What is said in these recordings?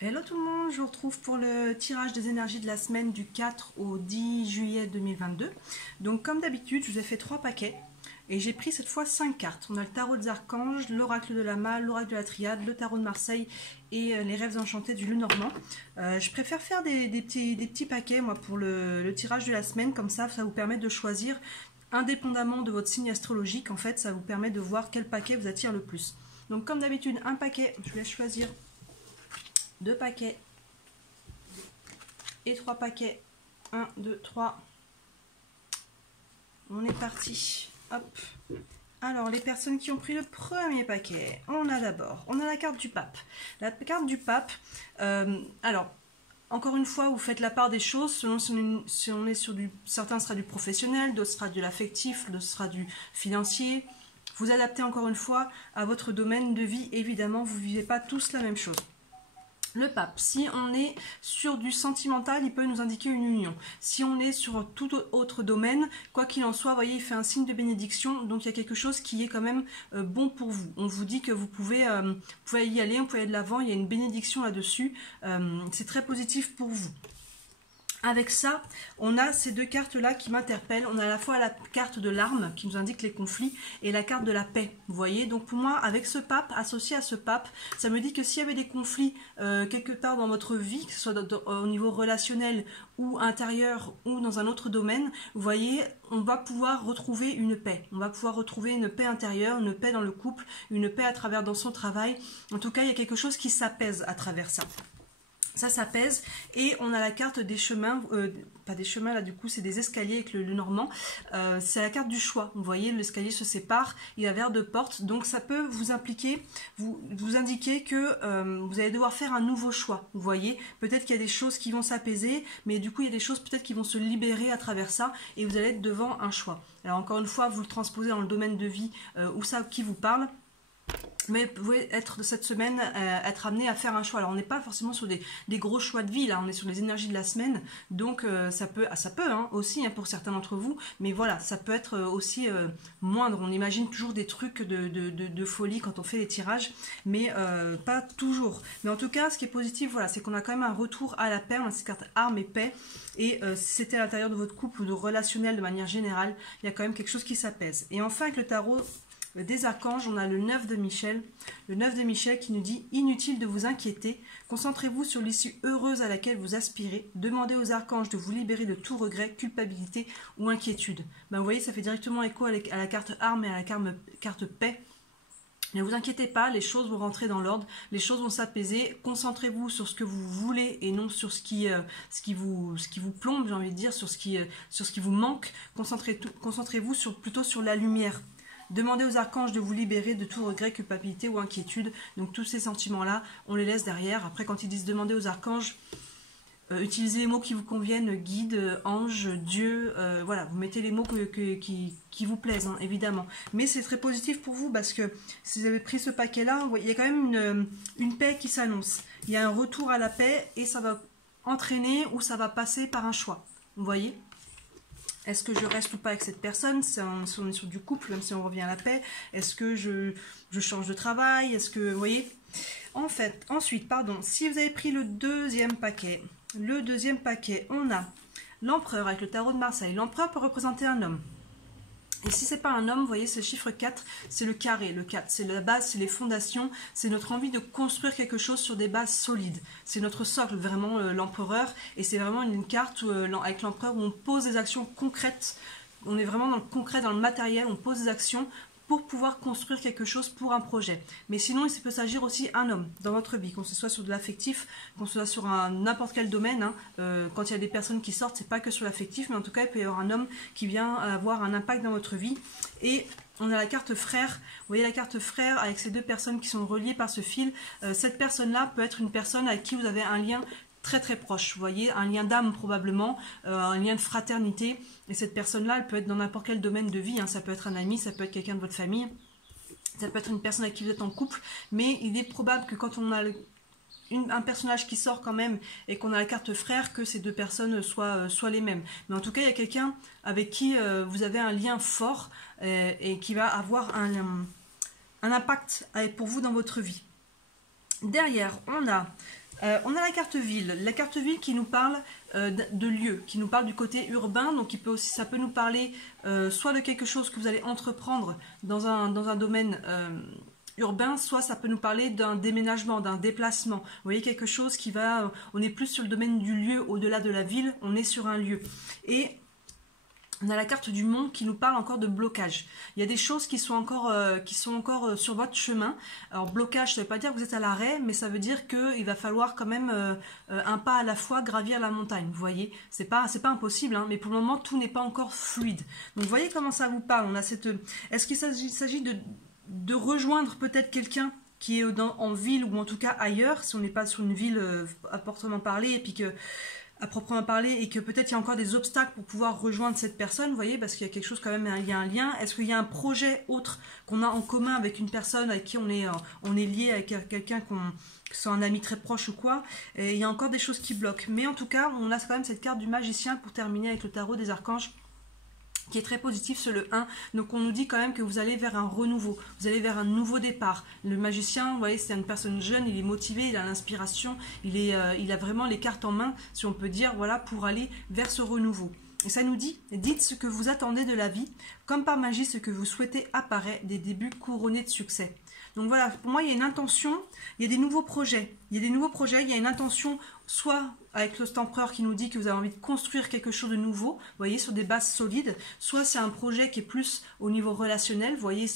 Hello tout le monde, je vous retrouve pour le tirage des énergies de la semaine du 4 au 10 juillet 2022. Donc comme d'habitude, je vous ai fait 3 paquets et j'ai pris cette fois 5 cartes. On a le tarot des archanges, l'oracle de la Malle, l'oracle de la Triade, le tarot de Marseille et les rêves enchantés du Lenormand. Je préfère faire des petits paquets moi pour le tirage de la semaine, comme ça vous permet de choisir indépendamment de votre signe astrologique. En fait, ça vous permet de voir quel paquet vous attire le plus. Donc comme d'habitude, un paquet, je vous laisse choisir 2 paquets et 3 paquets. 1, 2, 3. On est parti. Hop. Alors, les personnes qui ont pris le premier paquet, on a la carte du pape. La carte du pape, alors, encore une fois, vous faites la part des choses, selon si on est sur certains sera du professionnel, d'autres sera de l'affectif, d'autres sera du financier. Vous adaptez encore une fois à votre domaine de vie, évidemment, vous ne vivez pas tous la même chose. Le pape, si on est sur du sentimental, il peut nous indiquer une union. Si on est sur tout autre domaine, quoi qu'il en soit, vous voyez, il fait un signe de bénédiction, donc il y a quelque chose qui est quand même bon pour vous. On vous dit que vous pouvez y aller, vous pouvez aller de l'avant, il y a une bénédiction là-dessus, c'est très positif pour vous. Avec ça, on a ces deux cartes-là qui m'interpellent. On a à la fois la carte de l'arme qui nous indique les conflits et la carte de la paix. Vous voyez, donc pour moi, avec ce pape, associé à ce pape, ça me dit que s'il y avait des conflits quelque part dans votre vie, que ce soit au niveau relationnel ou intérieur ou dans un autre domaine, vous voyez, on va pouvoir retrouver une paix. On va pouvoir retrouver une paix intérieure, une paix dans le couple, une paix à travers dans son travail. En tout cas, il y a quelque chose qui s'apaise à travers ça. Ça s'apaise et on a la carte des chemins, pas des chemins là du coup c'est des escaliers avec le Normand, c'est la carte du choix, vous voyez l'escalier se sépare, il y a vers deux portes, donc ça peut vous impliquer, vous indiquer que vous allez devoir faire un nouveau choix, vous voyez, peut-être qu'il y a des choses qui vont s'apaiser, mais du coup il y a des choses peut-être qui vont se libérer à travers ça et vous allez être devant un choix. Alors encore une fois vous le transposez dans le domaine de vie où ça qui vous parle. Mais vous pouvez être de cette semaine, être amené à faire un choix. Alors on n'est pas forcément sur des gros choix de vie, là on est sur les énergies de la semaine, donc ça peut hein, aussi hein, pour certains d'entre vous, mais voilà, ça peut être aussi moindre. On imagine toujours des trucs de folie quand on fait les tirages, mais pas toujours. Mais en tout cas, ce qui est positif, voilà, c'est qu'on a quand même un retour à la paix, on a cette carte arme et paix, et si c'était à l'intérieur de votre couple ou de relationnel de manière générale, il y a quand même quelque chose qui s'apaise. Et enfin avec le tarot des archanges, on a le 9 de Michel. Le 9 de Michel qui nous dit « Inutile de vous inquiéter, concentrez-vous sur l'issue heureuse à laquelle vous aspirez. Demandez aux archanges de vous libérer de tout regret, culpabilité ou inquiétude. » Ben, vous voyez, ça fait directement écho à la carte arme et à la carte paix. Ne vous inquiétez pas, les choses vont rentrer dans l'ordre, les choses vont s'apaiser. Concentrez-vous sur ce que vous voulez et non sur ce qui vous plombe, j'ai envie de dire, sur ce qui vous manque. Concentrez-vous plutôt sur la lumière. Demandez aux archanges de vous libérer de tout regret, culpabilité ou inquiétude. Donc tous ces sentiments-là, on les laisse derrière. Après, quand ils disent demander aux archanges, utilisez les mots qui vous conviennent, guide, ange, Dieu. Voilà, vous mettez les mots qui vous plaisent, hein, évidemment. Mais c'est très positif pour vous parce que si vous avez pris ce paquet-là, il y a quand même une paix qui s'annonce. Il y a un retour à la paix et ça va entraîner ou ça va passer par un choix. Vous voyez ? Est-ce que je reste ou pas avec cette personne? Si on est sur du couple, même si on revient à la paix. Est-ce que je change de travail? Est-ce que, vous voyez? En fait, ensuite, pardon, si vous avez pris le deuxième paquet, on a l'empereur avec le tarot de Marseille. L'empereur peut représenter un homme. Et si c'est pas un homme, vous voyez, c'est le chiffre 4, c'est le carré, le 4, c'est la base, c'est les fondations, c'est notre envie de construire quelque chose sur des bases solides. C'est notre socle, vraiment, l'empereur, et c'est vraiment une carte avec l'empereur où on pose des actions concrètes, on est vraiment dans le concret, dans le matériel, on pose des actions pour pouvoir construire quelque chose pour un projet. Mais sinon, il peut s'agir aussi d'un homme dans votre vie, qu'on se soit sur de l'affectif, qu'on soit sur n'importe quel domaine. Hein. Quand il y a des personnes qui sortent, c'est pas que sur l'affectif, mais en tout cas, il peut y avoir un homme qui vient avoir un impact dans votre vie. Et on a la carte frère. Vous voyez la carte frère avec ces deux personnes qui sont reliées par ce fil. Cette personne-là peut être une personne avec qui vous avez un lien très très proche, vous voyez, un lien d'âme probablement, un lien de fraternité, et cette personne-là, elle peut être dans n'importe quel domaine de vie, hein. Ça peut être un ami, ça peut être quelqu'un de votre famille, ça peut être une personne avec qui vous êtes en couple, mais il est probable que quand on a un personnage qui sort quand même et qu'on a la carte frère, que ces deux personnes soient les mêmes. Mais en tout cas, il y a quelqu'un avec qui vous avez un lien fort et qui va avoir un impact pour vous dans votre vie. Derrière, on a On a la carte ville qui nous parle de lieu, qui nous parle du côté urbain, donc ça peut nous parler soit de quelque chose que vous allez entreprendre dans un domaine urbain, soit ça peut nous parler d'un déménagement, d'un déplacement. Vous voyez, quelque chose qui va, on est plus sur le domaine du lieu au-delà de la ville, on est sur un lieu. Et on a la carte du monde qui nous parle encore de blocage. Il y a des choses qui sont encore sur votre chemin. Alors blocage, ça ne veut pas dire que vous êtes à l'arrêt, mais ça veut dire qu'il va falloir quand même un pas à la fois gravir la montagne. Vous voyez, c'est pas impossible, hein, mais pour le moment tout n'est pas encore fluide. Donc vous voyez comment ça vous parle. On a est-ce qu'il s'agit de rejoindre peut-être quelqu'un qui est en ville ou en tout cas ailleurs, si on n'est pas sur une ville à proprement parler, et puis que peut-être il y a encore des obstacles pour pouvoir rejoindre cette personne, vous voyez, parce qu'il y a quelque chose quand même, il y a un lien. Est-ce qu'il y a un projet autre qu'on a en commun avec une personne avec qui on est lié, avec quelqu'un que ce soit un ami très proche ou quoi, et il y a encore des choses qui bloquent. Mais en tout cas, on a quand même cette carte du magicien pour terminer avec le tarot des archanges, qui est très positif sur le 1, donc on nous dit quand même que vous allez vers un renouveau, vous allez vers un nouveau départ. Le magicien, vous voyez, c'est une personne jeune, il est motivé, il a l'inspiration, il a vraiment les cartes en main, si on peut dire, voilà, pour aller vers ce renouveau. Et ça nous dit, dites ce que vous attendez de la vie, comme par magie ce que vous souhaitez apparaît, des débuts couronnés de succès. Donc voilà, pour moi il y a une intention, il y a des nouveaux projets, il y a une intention, soit avec le empereur qui nous dit que vous avez envie de construire quelque chose de nouveau, vous voyez, sur des bases solides, soit c'est un projet qui est plus au niveau relationnel, vous voyez,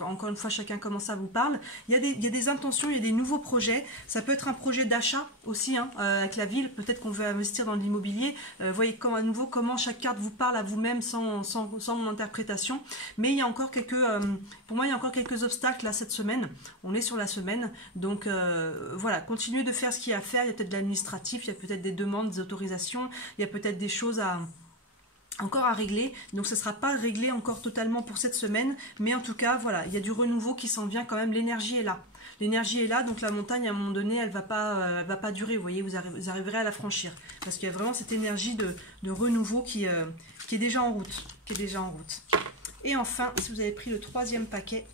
encore une fois, chacun comment ça vous parle. Il y a des intentions, il y a des nouveaux projets, ça peut être un projet d'achat aussi, hein, avec la ville, peut-être qu'on veut investir dans l'immobilier, vous voyez à nouveau comment chaque carte vous parle à vous-même sans mon interprétation, mais il y a encore pour moi il y a encore quelques obstacles là cette semaine, on est sur la semaine, donc voilà, continuez de faire ce qu'il y a à faire, il y a peut-être de l'administratif, il y a peut-être des demandes, des autorisations, il y a peut-être des choses encore à régler, donc ce ne sera pas réglé encore totalement pour cette semaine, mais en tout cas, voilà, il y a du renouveau qui s'en vient quand même, l'énergie est là. L'énergie est là, donc la montagne, à un moment donné, elle va pas durer, vous voyez, vous arriverez à la franchir, parce qu'il y a vraiment cette énergie de renouveau qui est déjà en route, Et enfin, si vous avez pris le troisième paquet,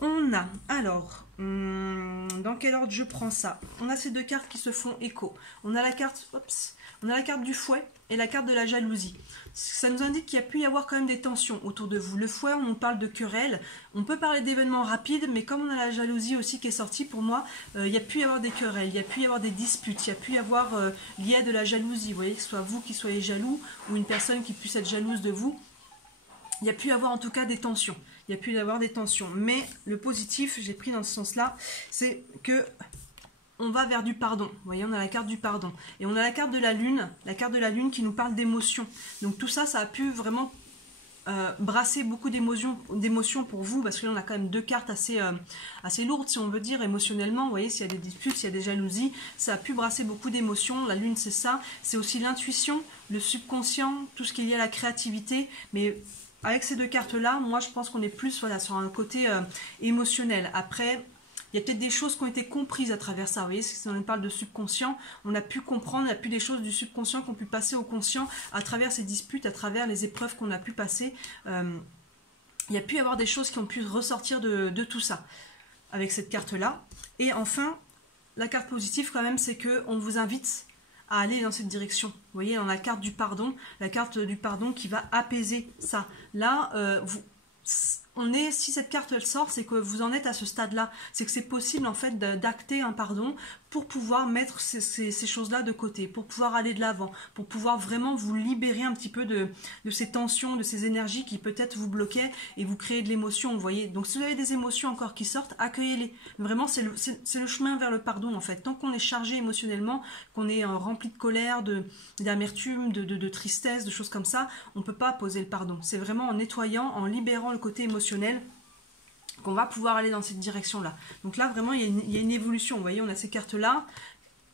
on a, alors, dans quel ordre je prends ça? On a ces deux cartes qui se font écho. On a la carte du fouet et la carte de la jalousie. Ça nous indique qu'il y a pu y avoir quand même des tensions autour de vous. Le fouet, on parle de querelles. On peut parler d'événements rapides, mais comme on a la jalousie aussi qui est sortie, pour moi, il y a pu y avoir des querelles, il y a pu y avoir des disputes, il y a pu y avoir lié à de la jalousie. Vous voyez, que ce soit vous qui soyez jaloux ou une personne qui puisse être jalouse de vous. Il y a pu y avoir en tout cas des tensions. Mais le positif, j'ai pris dans ce sens-là, c'est que on va vers du pardon. Vous voyez, on a la carte du pardon. Et on a la carte de la lune qui nous parle d'émotions. Donc tout ça, ça a pu vraiment brasser beaucoup d'émotions pour vous, parce que là, on a quand même deux cartes assez lourdes, si on veut dire, émotionnellement. Vous voyez, s'il y a des disputes, s'il y a des jalousies, ça a pu brasser beaucoup d'émotions. La lune, c'est ça. C'est aussi l'intuition, le subconscient, tout ce qui est lié à la créativité. Mais avec ces deux cartes-là, moi, je pense qu'on est plus sur un côté émotionnel. Après, il y a peut-être des choses qui ont été comprises à travers ça. Vous voyez, si on parle de subconscient, on a pu comprendre, il y a pu des choses du subconscient qui ont pu passer au conscient à travers ces disputes, à travers les épreuves qu'on a pu passer. Il y a pu y avoir des choses qui ont pu ressortir de tout ça avec cette carte-là. Et enfin, la carte positive quand même, c'est qu'on vous invite à aller dans cette direction. Vous voyez, dans la carte du pardon qui va apaiser ça. Là, si cette carte elle sort, c'est que vous en êtes à ce stade-là. C'est que c'est possible en fait d'acter un pardon pour pouvoir mettre ces choses-là de côté, pour pouvoir aller de l'avant, pour pouvoir vraiment vous libérer un petit peu de ces tensions, de ces énergies qui peut-être vous bloquaient et vous créer de l'émotion, vous voyez. Donc si vous avez des émotions encore qui sortent, accueillez-les. Vraiment, c'est le chemin vers le pardon en fait. Tant qu'on est chargé émotionnellement, qu'on est rempli de colère, d'amertume, de tristesse, de choses comme ça, on ne peut pas poser le pardon. C'est vraiment en nettoyant, en libérant le côté émotionnel qu'on va pouvoir aller dans cette direction-là. Donc là, vraiment, il y a une évolution. Vous voyez, on a ces cartes-là,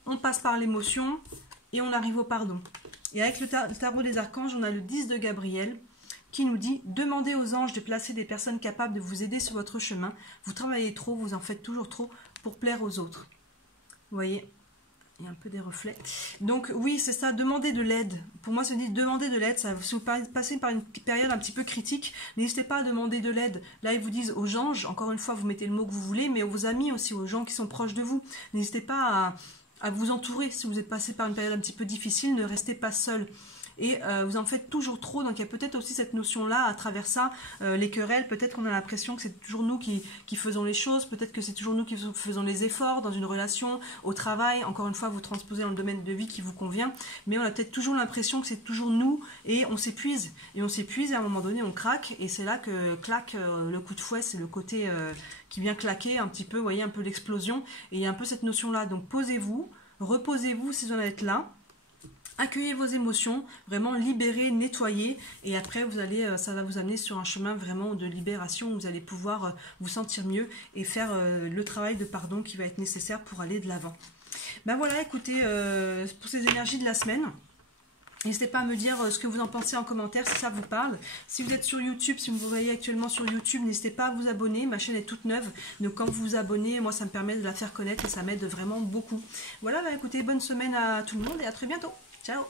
on passe par l'émotion et on arrive au pardon. Et avec le tarot des archanges, on a le 10 de Gabriel qui nous dit « Demandez aux anges de placer des personnes capables de vous aider sur votre chemin. Vous travaillez trop, vous en faites toujours trop pour plaire aux autres. » Vous voyez, Il y a un peu des reflets. Donc oui, c'est ça, demander de l'aide. Pour moi, se dit demander de l'aide. Ça, si vous passez par une période un petit peu critique, n'hésitez pas à demander de l'aide. Là, ils vous disent aux anges, encore une fois, vous mettez le mot que vous voulez, mais aux amis aussi, aux gens qui sont proches de vous. N'hésitez pas à vous entourer. Si vous êtes passé par une période un petit peu difficile, ne restez pas seul. Et vous en faites toujours trop, donc il y a peut-être aussi cette notion-là, à travers ça, les querelles, peut-être qu'on a l'impression que c'est toujours nous qui faisons les choses, peut-être que c'est toujours nous qui faisons les efforts dans une relation, au travail, encore une fois, vous transposez dans le domaine de vie qui vous convient, mais on a peut-être toujours l'impression que c'est toujours nous, et on s'épuise, et à un moment donné, on craque, et c'est là que claque le coup de fouet, c'est le côté qui vient claquer un petit peu, vous voyez, un peu l'explosion, et il y a un peu cette notion-là, donc posez-vous, reposez-vous si vous en êtes là, accueillez vos émotions, vraiment libérez, nettoyez, et après vous allez, ça va vous amener sur un chemin vraiment de libération où vous allez pouvoir vous sentir mieux et faire le travail de pardon qui va être nécessaire pour aller de l'avant. Ben voilà, écoutez, pour ces énergies de la semaine, n'hésitez pas à me dire ce que vous en pensez en commentaire si ça vous parle. Si vous êtes sur YouTube, si vous me voyez actuellement sur YouTube, n'hésitez pas à vous abonner. Ma chaîne est toute neuve. Donc quand vous vous abonnez, moi ça me permet de la faire connaître et ça m'aide vraiment beaucoup. Voilà, bah, écoutez, bonne semaine à tout le monde et à très bientôt. Ciao!